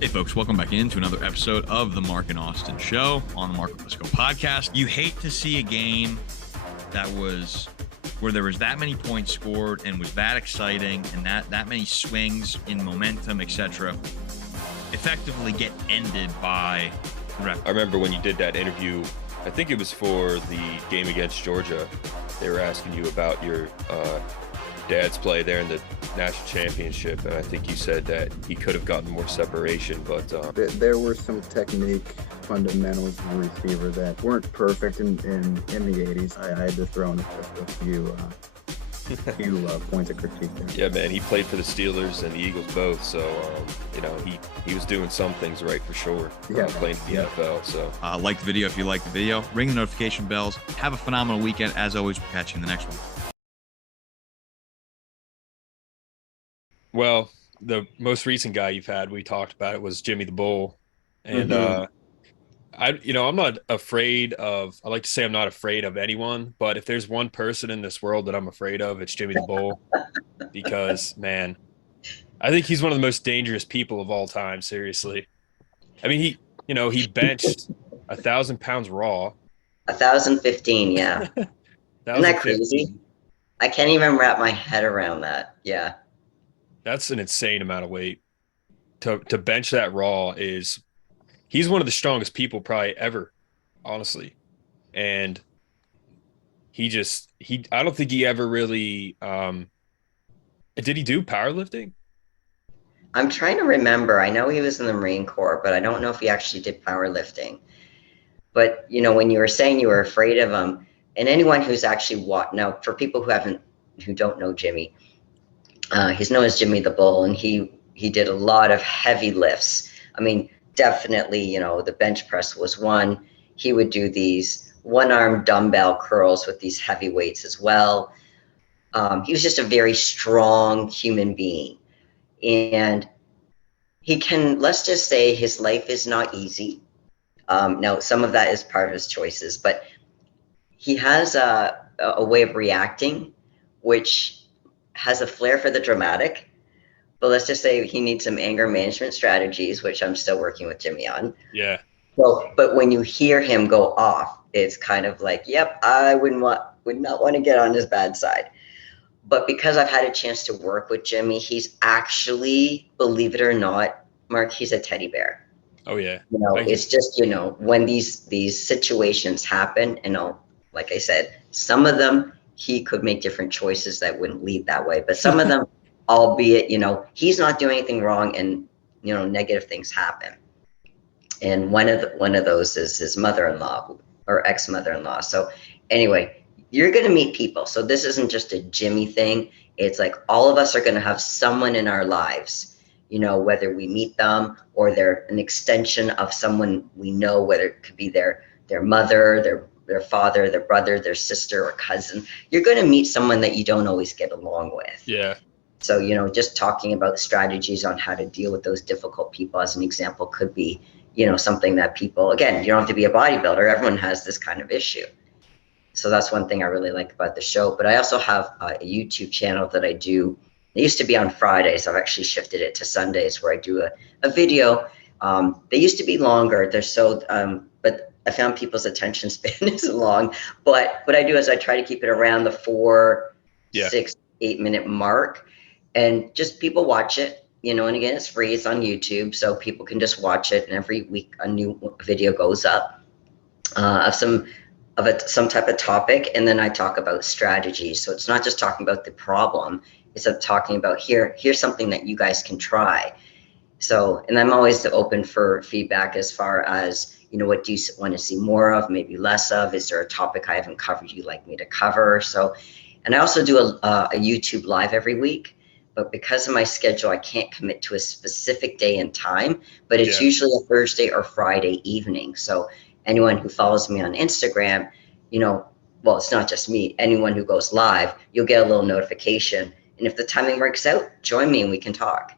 Hey folks, welcome back into another episode of the Mark and Austin Show on the Mark and Lesko podcast. You hate to see a game where there was that many points scored and was that exciting and that many swings in momentum, etc., effectively get ended by the ref. I remember when you did that interview, I think it was for the game against Georgia. They were asking you about your dad's play there in the national championship, and I think you said that he could have gotten more separation, but there were some technique fundamentals of the receiver that weren't perfect in the 80s. I had to throw in just a few points of critique there. Yeah, man, he played for the Steelers and the Eagles both, so he was doing some things right for sure. Yeah, playing for the NFL. So like the video if you like the video, ring the notification bells. Have a phenomenal weekend. As always, we'll catch you in the next one. Well, the most recent guy you've had, we talked about it, was Jimmy the Bull. And I'm not afraid of, I like to say I'm not afraid of anyone, but if there's one person in this world that I'm afraid of, it's Jimmy the Bull. Because, man, I think he's one of the most dangerous people of all time, seriously. I mean, he benched 1,000 pounds raw. 1,015, yeah. Isn't that crazy? I can't even wrap my head around that. Yeah. That's an insane amount of weight. To bench that raw he's one of the strongest people probably ever, honestly. And I don't think he ever really did he do powerlifting? I'm trying to remember. I know he was in the Marine Corps, but I don't know if he actually did powerlifting. But, when you were saying you were afraid of him, and anyone who's actually now for people who don't know Jimmy, he's known as Jimmy the Bull, and he did a lot of heavy lifts. I mean, definitely, the bench press was one. He would do these one-arm dumbbell curls with these heavy weights as well. He was just a very strong human being. And let's just say his life is not easy. Now, some of that is part of his choices, but he has a way of reacting, which has a flair for the dramatic, but let's just say he needs some anger management strategies, which I'm still working with Jimmy on. Yeah. Well, but when you hear him go off, it's kind of like, yep, I would not want to get on his bad side. But because I've had a chance to work with Jimmy, he's actually, believe it or not, Mark, he's a teddy bear. Oh yeah. It's just, when these situations happen, like I said, some of them he could make different choices that wouldn't lead that way. But some of them, albeit, he's not doing anything wrong and, negative things happen. And one of those is his mother-in-law or ex-mother-in-law. So anyway, you're going to meet people. So this isn't just a Jimmy thing. It's like all of us are going to have someone in our lives, whether we meet them or they're an extension of someone we know, whether it could be their mother, their father, their brother, their sister or cousin. You're going to meet someone that you don't always get along with. Yeah. So, just talking about strategies on how to deal with those difficult people as an example could be, something that people, again, you don't have to be a bodybuilder. Everyone has this kind of issue. So that's one thing I really like about the show. But I also have a YouTube channel that I do. It used to be on Fridays. I've actually shifted it to Sundays where I do a video. They used to be longer. They're so, but I found people's attention span isn't long, but what I do is I try to keep it around the 4, 6, 8 minute mark, and just people watch it, and again, it's free. It's on YouTube, so people can just watch it. And every week a new video goes up of some type of topic. And then I talk about strategies. So it's not just talking about the problem. It's talking about here's something that you guys can try. So, and I'm always open for feedback as far as, what do you want to see more of, maybe less of? Is there a topic I haven't covered you'd like me to cover? So, and I also do a YouTube live every week, but because of my schedule, I can't commit to a specific day and time, but it's usually a Thursday or Friday evening. So anyone who follows me on Instagram, well, it's not just me, anyone who goes live, you'll get a little notification. And if the timing works out, join me and we can talk.